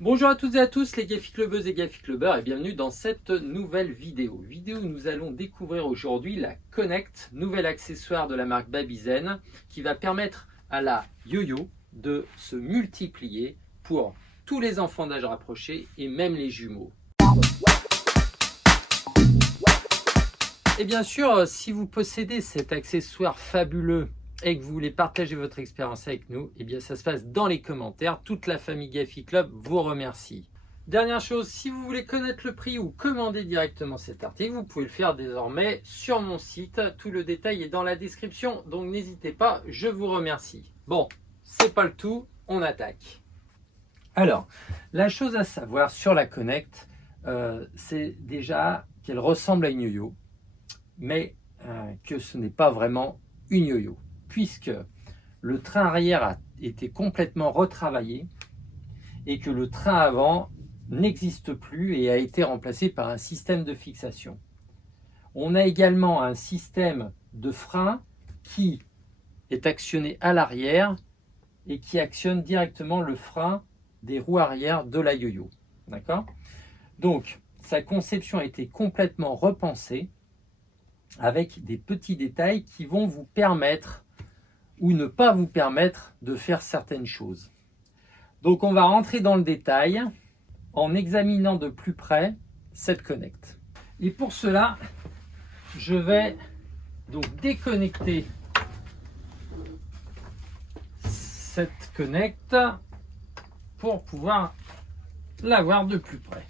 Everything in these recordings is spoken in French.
Bonjour à toutes et à tous les Gafi Clubbeuses et Gafi Clubbeurs et bienvenue dans cette nouvelle vidéo. Vidéo où nous allons découvrir aujourd'hui la Connect, nouvel accessoire de la marque Babyzen qui va permettre à la yo-yo de se multiplier pour tous les enfants d'âge rapproché et même les jumeaux. Et bien sûr, si vous possédez cet accessoire fabuleux et que vous voulez partager votre expérience avec nous, eh bien ça se passe dans les commentaires. Toute la famille Gafi Club vous remercie. Dernière chose, si vous voulez connaître le prix ou commander directement cet article, vous pouvez le faire désormais sur mon site. Tout le détail est dans la description, donc n'hésitez pas, je vous remercie. Bon, c'est pas le tout, on attaque. Alors, la chose à savoir sur la Connect, c'est déjà qu'elle ressemble à une yo-yo, mais que ce n'est pas vraiment une yo-yo, puisque le train arrière a été complètement retravaillé et que le train avant n'existe plus et a été remplacé par un système de fixation. On a également un système de frein qui est actionné à l'arrière et qui actionne directement le frein des roues arrière de la yo-yo. D'accord ? Donc, sa conception a été complètement repensée avec des petits détails qui vont vous permettre ou ne pas vous permettre de faire certaines choses. Donc on va rentrer dans le détail en examinant de plus près cette Connect. Et pour cela, je vais donc déconnecter cette Connect pour pouvoir la voir de plus près.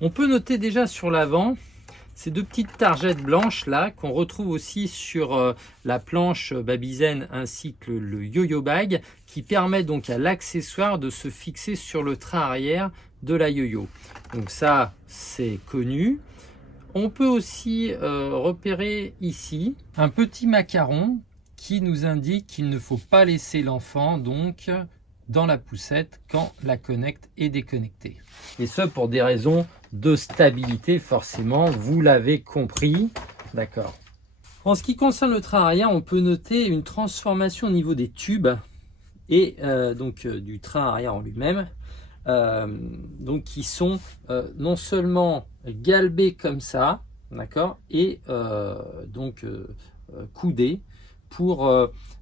On peut noter déjà sur l'avant ces deux petites targettes blanches là qu'on retrouve aussi sur la planche Babyzen ainsi que le yo-yo bag qui permet donc à l'accessoire de se fixer sur le train arrière de la yo-yo. Donc ça c'est connu. On peut aussi repérer ici un petit macaron qui nous indique qu'il ne faut pas laisser l'enfant donc dans la poussette quand la Connect est déconnectée. Et ce pour des raisons de stabilité, forcément, vous l'avez compris. D'accord. En ce qui concerne le train arrière, on peut noter une transformation au niveau des tubes et du train arrière en lui-même, donc qui sont non seulement galbés comme ça, d'accord, et coudés pour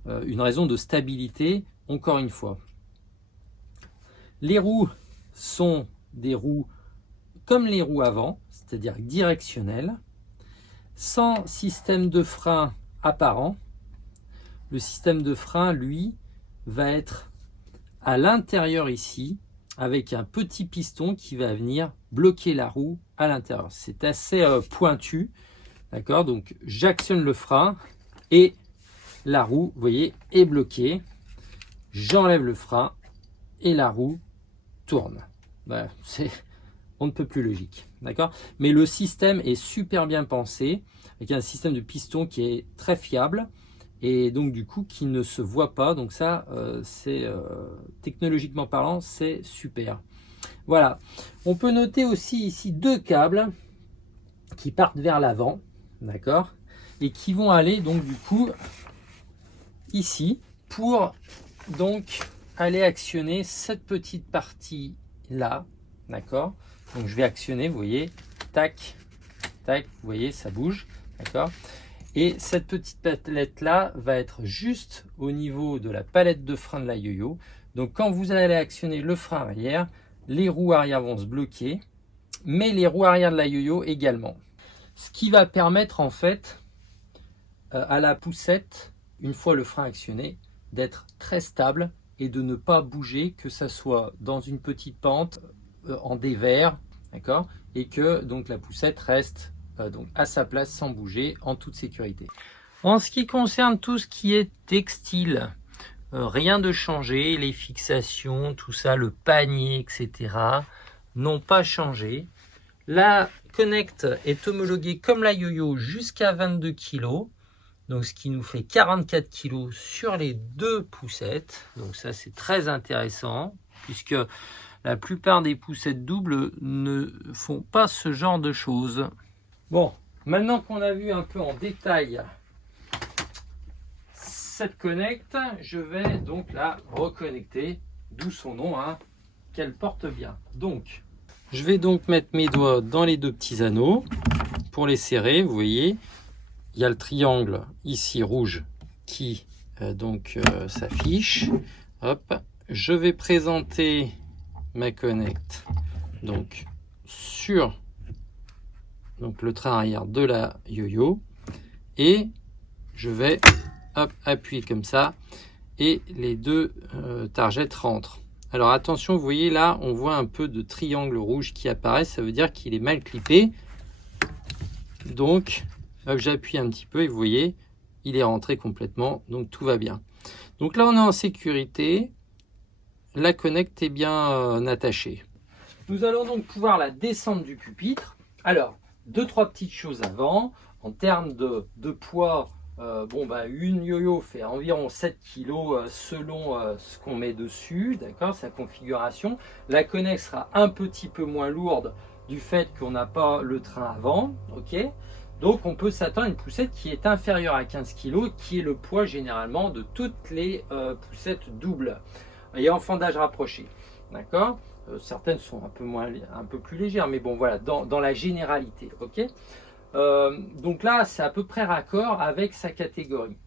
une raison de stabilité, encore une fois. Les roues sont des roues comme les roues avant, c'est-à-dire directionnelles, sans système de frein apparent. Le système de frein, lui, va être à l'intérieur ici, avec un petit piston qui va venir bloquer la roue à l'intérieur. C'est assez pointu, d'accord? Donc j'actionne le frein et la roue, vous voyez, est bloquée. J'enlève le frein et la roue tourne. Voilà, on ne peut plus logique, d'accord? Mais le système est super bien pensé, avec un système de piston qui est très fiable et donc du coup qui ne se voit pas. Donc ça, technologiquement parlant, c'est super. Voilà. On peut noter aussi ici deux câbles qui partent vers l'avant, d'accord? Et qui vont aller donc du coup ici pour donc aller actionner cette petite partie là, d'accord? Donc je vais actionner, vous voyez, tac, tac, vous voyez, ça bouge, d'accord? Et cette petite palette là va être juste au niveau de la palette de frein de la yo-yo. Donc quand vous allez actionner le frein arrière, les roues arrière vont se bloquer, mais les roues arrière de la yo-yo également. Ce qui va permettre en fait à la poussette, une fois le frein actionné, d'être très stable et de ne pas bouger, que ça soit dans une petite pente, en dévers, d'accord, et que donc la poussette reste donc à sa place sans bouger en toute sécurité. En ce qui concerne tout ce qui est textile, rien de changé, les fixations, tout ça, le panier, etc. n'ont pas changé. La Connect est homologuée comme la yo-yo jusqu'à 22 kg. Donc ce qui nous fait 44 kg sur les deux poussettes. Donc ça c'est très intéressant puisque la plupart des poussettes doubles ne font pas ce genre de choses. Bon, maintenant qu'on a vu un peu en détail cette Connect, je vais donc la reconnecter, d'où son nom, hein, qu'elle porte bien. Donc, je vais donc mettre mes doigts dans les deux petits anneaux pour les serrer. Vous voyez, il y a le triangle ici rouge qui s'affiche. Hop, je vais présenter ma connect donc sur le train arrière de la yo-yo et je vais appuyer comme ça et les deux targets rentrent. Alors attention, vous voyez là, on voit un peu de triangle rouge qui apparaît, ça veut dire qu'il est mal clippé. Donc j'appuie un petit peu et vous voyez, il est rentré complètement, donc tout va bien. Donc là on est en sécurité, la connect est bien attachée. Nous allons donc pouvoir la descendre du pupitre. Alors, 2-3 petites choses avant, en termes de poids, une yo-yo fait environ 7 kg selon ce qu'on met dessus, d'accord, sa configuration. La connect sera un petit peu moins lourde du fait qu'on n'a pas le train avant, ok. Donc on peut s'attendre à une poussette qui est inférieure à 15 kg, qui est le poids généralement de toutes les poussettes doubles et en fendage rapproché, d'accord. Certaines sont un peu plus légères, mais bon voilà, dans la généralité, ok. Donc là, c'est à peu près raccord avec sa catégorie.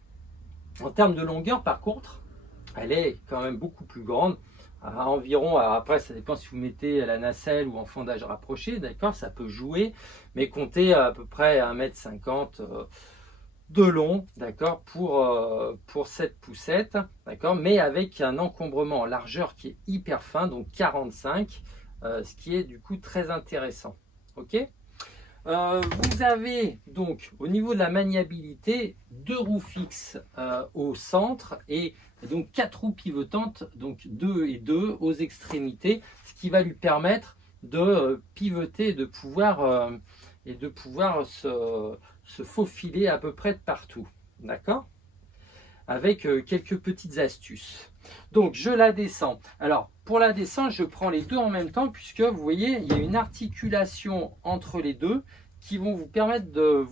En termes de longueur, par contre, elle est quand même beaucoup plus grande. À environ, après ça dépend si vous mettez à la nacelle ou en fendage rapproché, d'accord, ça peut jouer, mais comptez à peu près 1,50 m de long, d'accord, pour cette poussette, d'accord, mais avec un encombrement en largeur qui est hyper fin, donc 45, ce qui est du coup très intéressant, ok. Vous avez donc au niveau de la maniabilité 2 roues fixes au centre et donc 4 roues pivotantes, donc 2 et 2 aux extrémités, ce qui va lui permettre de pivoter et de pouvoir se faufiler à peu près de partout, d'accord, avec quelques petites astuces. Donc je la descends. Alors pour la descente, je prends les deux en même temps puisque vous voyez, il y a une articulation entre les deux qui vont vous permettre de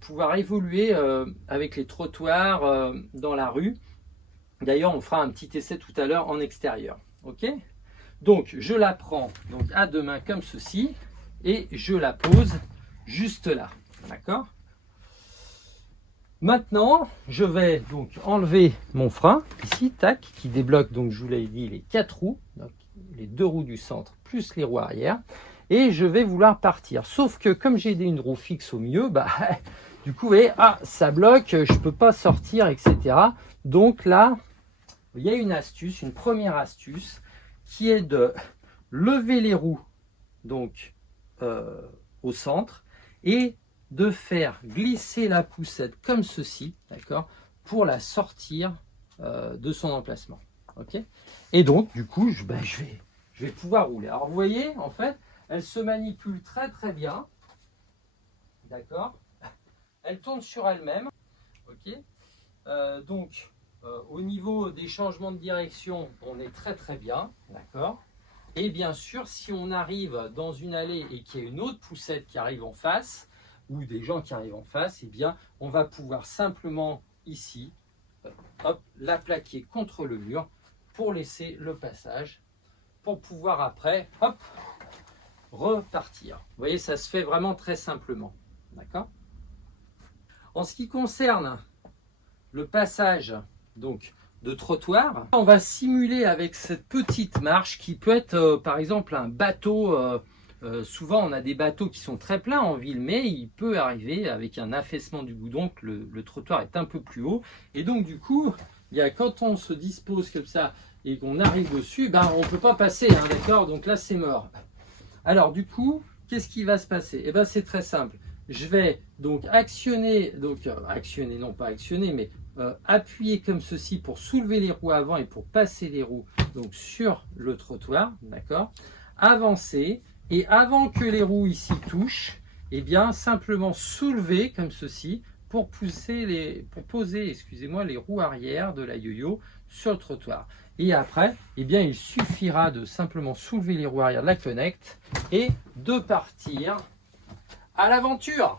pouvoir évoluer avec les trottoirs dans la rue. D'ailleurs, on fera un petit essai tout à l'heure en extérieur. Ok. Donc je la prends donc à deux mains comme ceci et je la pose juste là. D'accord. Maintenant, je vais donc enlever mon frein, ici, tac, qui débloque, donc je vous l'ai dit, les 4 roues, donc les 2 roues du centre, plus les roues arrière, et je vais vouloir partir. Sauf que comme j'ai une roue fixe au milieu, du coup, vous voyez, ça bloque, je ne peux pas sortir, etc. Donc là, il y a une astuce, une première astuce, qui est de lever les roues, donc au centre, et de faire glisser la poussette comme ceci, d'accord, pour la sortir de son emplacement. Ok. Et donc, du coup, je vais pouvoir rouler. Alors, vous voyez, en fait, elle se manipule très très bien. D'accord. Elle tourne sur elle-même. Ok. Au niveau des changements de direction, on est très très bien. D'accord. Et bien sûr, si on arrive dans une allée et qu'il y a une autre poussette qui arrive en face, ou des gens qui arrivent en face, eh bien, on va pouvoir simplement ici, la plaquer contre le mur pour laisser le passage, pour pouvoir après, repartir. Vous voyez, ça se fait vraiment très simplement. D'accord ? En ce qui concerne le passage donc de trottoir, on va simuler avec cette petite marche qui peut être par exemple un bateau. Souvent on a des bateaux qui sont très pleins en ville, mais il peut arriver avec un affaissement du goudron que le trottoir est un peu plus haut, et donc du coup quand on se dispose comme ça et qu'on arrive dessus, on ne peut pas passer, hein, d'accord, donc là c'est mort. Alors du coup, qu'est-ce qui va se passer? Eh bien c'est très simple, je vais donc actionner, appuyer comme ceci pour soulever les roues avant et pour passer les roues donc sur le trottoir, d'accord, avancer. Et avant que les roues ici touchent, eh bien simplement soulever comme ceci pour poser les roues arrière de la yo-yo sur le trottoir. Et après, eh bien il suffira de simplement soulever les roues arrière de la Connect et de partir à l'aventure.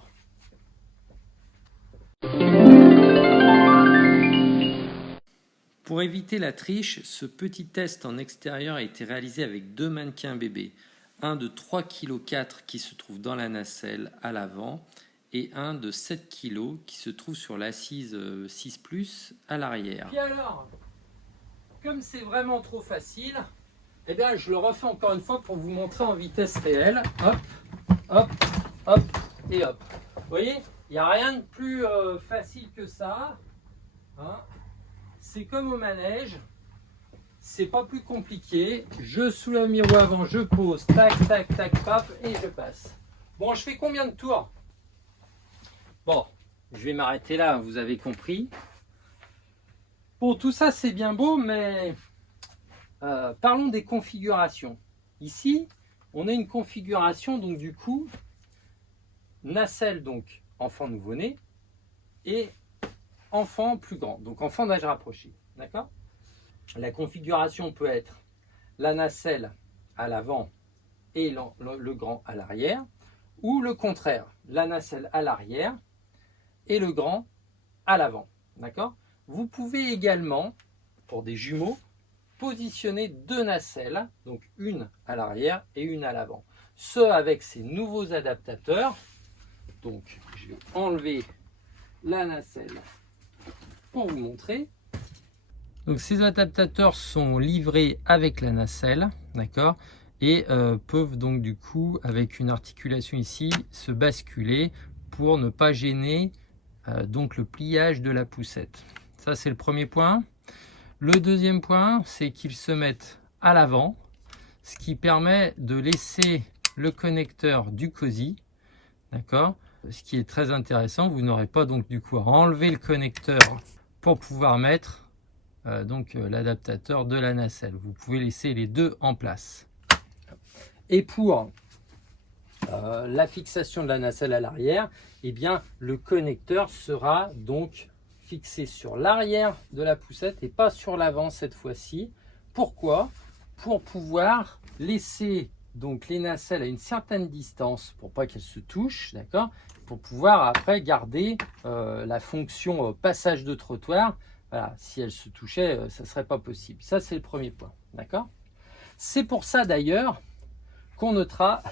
Pour éviter la triche, ce petit test en extérieur a été réalisé avec 2 mannequins bébés. Un de 3,4 kg qui se trouve dans la nacelle à l'avant et un de 7 kg qui se trouve sur l'assise 6+ à l'arrière. Et alors, comme c'est vraiment trop facile, eh bien, je le refais encore une fois pour vous montrer en vitesse réelle. Hop, hop, hop et hop. Vous voyez, il n'y a rien de plus facile que ça. Hein, c'est comme au manège. C'est pas plus compliqué. Je soulève le miroir avant, je pose, tac, tac, tac, paf, et je passe. Bon, je fais combien de tours? Bon, je vais m'arrêter là, vous avez compris. Bon, tout ça c'est bien beau, mais parlons des configurations. Ici, on a une configuration, donc du coup, nacelle, donc enfant nouveau-né, et enfant plus grand, donc enfant d'âge rapproché. D'accord? La configuration peut être la nacelle à l'avant et le grand à l'arrière, ou le contraire, la nacelle à l'arrière et le grand à l'avant. D'accord? Vous pouvez également, pour des jumeaux, positionner 2 nacelles, donc une à l'arrière et une à l'avant. Ce avec ces nouveaux adaptateurs. Donc, je vais enlever la nacelle pour vous montrer. Donc, ces adaptateurs sont livrés avec la nacelle, d'accord, et peuvent donc du coup, avec une articulation ici, se basculer pour ne pas gêner donc le pliage de la poussette. Ça, c'est le premier point. Le deuxième point, c'est qu'ils se mettent à l'avant, ce qui permet de laisser le connecteur du cosy, d'accord, ce qui est très intéressant. Vous n'aurez pas donc du coup à enlever le connecteur pour pouvoir mettre l'adaptateur de la nacelle. Vous pouvez laisser les deux en place. Et pour la fixation de la nacelle à l'arrière, eh bien le connecteur sera donc fixé sur l'arrière de la poussette et pas sur l'avant cette fois-ci. Pourquoi? Pour pouvoir laisser donc les nacelles à une certaine distance pour pas qu'elles se touchent, d'accord, pour pouvoir après garder la fonction passage de trottoir. Voilà, si elles se touchaient, ça serait pas possible. Ça, c'est le premier point, d'accord. C'est pour ça d'ailleurs qu'on notera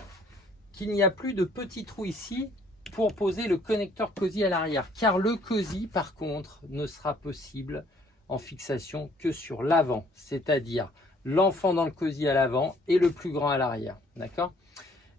qu'il n'y a plus de petits trous ici pour poser le connecteur cosy à l'arrière, car le cosy par contre ne sera possible en fixation que sur l'avant, c'est-à-dire l'enfant dans le cosy à l'avant et le plus grand à l'arrière, d'accord.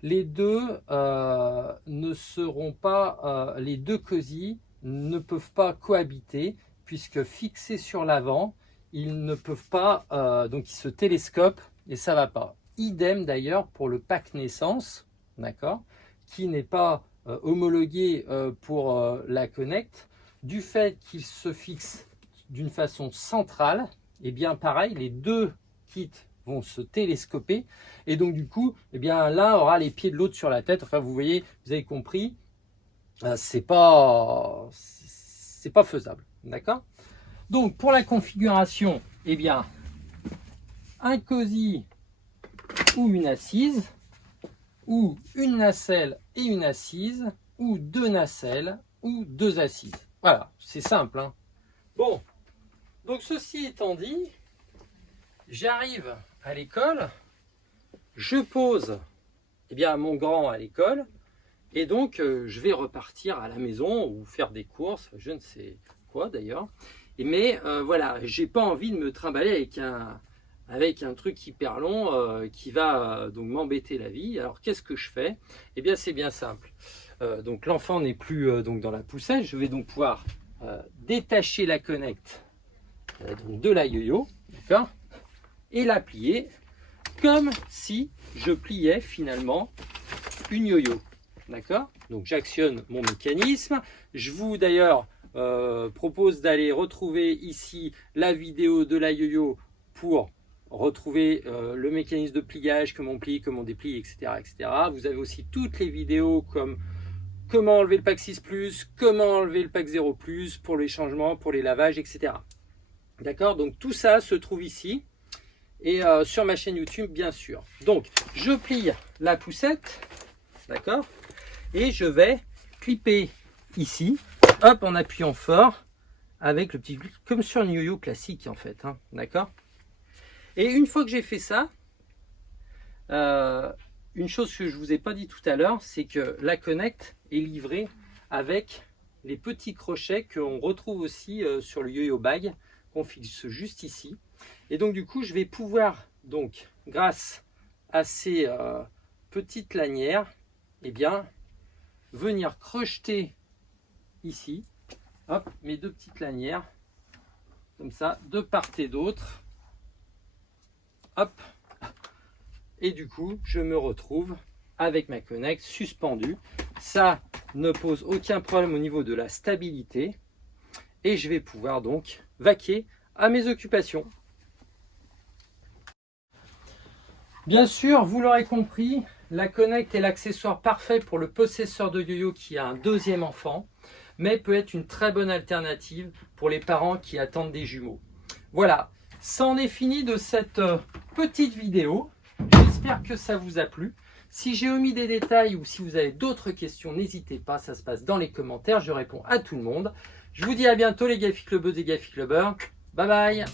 Les deux ne seront pas, les deux cosy ne peuvent pas cohabiter, puisque fixés sur l'avant, ils ne peuvent pas, donc ils se télescopent et ça va pas. Idem d'ailleurs pour le pack naissance, d'accord, qui n'est pas homologué pour la Connect, du fait qu'il se fixe d'une façon centrale, et bien pareil, les deux kits vont se télescoper, et donc du coup, eh bien l'un aura les pieds de l'autre sur la tête. Enfin, vous voyez, vous avez compris, c'est pas faisable, d'accord. Donc pour la configuration, eh bien un cosy ou une assise, ou une nacelle et une assise, ou deux nacelles ou deux assises. Voilà, c'est simple, hein. Bon, donc ceci étant dit, j'arrive à l'école, je pose eh bien, mon grand à l'école, et donc je vais repartir à la maison ou faire des courses, je ne sais quoi d'ailleurs. Mais voilà, j'ai pas envie de me trimballer avec un truc hyper long qui va donc m'embêter la vie. Alors qu'est-ce que je fais? Eh bien c'est bien simple. Donc l'enfant n'est plus donc dans la poussette. Je vais donc pouvoir détacher la Connect donc de la yo-yo, d'accord, et la plier comme si je pliais finalement une yo-yo, d'accord. Donc j'actionne mon mécanisme. Je vous d'ailleurs propose d'aller retrouver ici la vidéo de la yo-yo pour retrouver le mécanisme de pliage, comment on plie, comment on déplie, etc., etc. Vous avez aussi toutes les vidéos comme comment enlever le pack 6+, comment enlever le pack 0+, pour les changements, pour les lavages, etc. D'accord, donc tout ça se trouve ici et sur ma chaîne YouTube, bien sûr. Donc je plie la poussette, d'accord, et je vais clipper ici, hop, en appuyant fort, avec le petit clic, comme sur un yo-yo classique en fait, hein, d'accord? Et une fois que j'ai fait ça, une chose que je vous ai pas dit tout à l'heure, c'est que la Connect est livrée avec les petits crochets qu'on retrouve aussi sur le yo-yo bag, qu'on fixe juste ici. Et donc du coup, je vais pouvoir, donc, grâce à ces petites lanières, eh bien, venir crocheter ici, hop, mes deux petites lanières, comme ça, de part et d'autre, hop, et du coup, je me retrouve avec ma Connect suspendue. Ça ne pose aucun problème au niveau de la stabilité, et je vais pouvoir donc vaquer à mes occupations. Bien sûr, vous l'aurez compris, la Connect est l'accessoire parfait pour le possesseur de yo-yo qui a un deuxième enfant, mais peut être une très bonne alternative pour les parents qui attendent des jumeaux. Voilà, ça en est fini de cette petite vidéo. J'espère que ça vous a plu. Si j'ai omis des détails ou si vous avez d'autres questions, n'hésitez pas, ça se passe dans les commentaires, je réponds à tout le monde. Je vous dis à bientôt les Gafi Clubbeuses et Gafi Clubbeurs. Bye bye!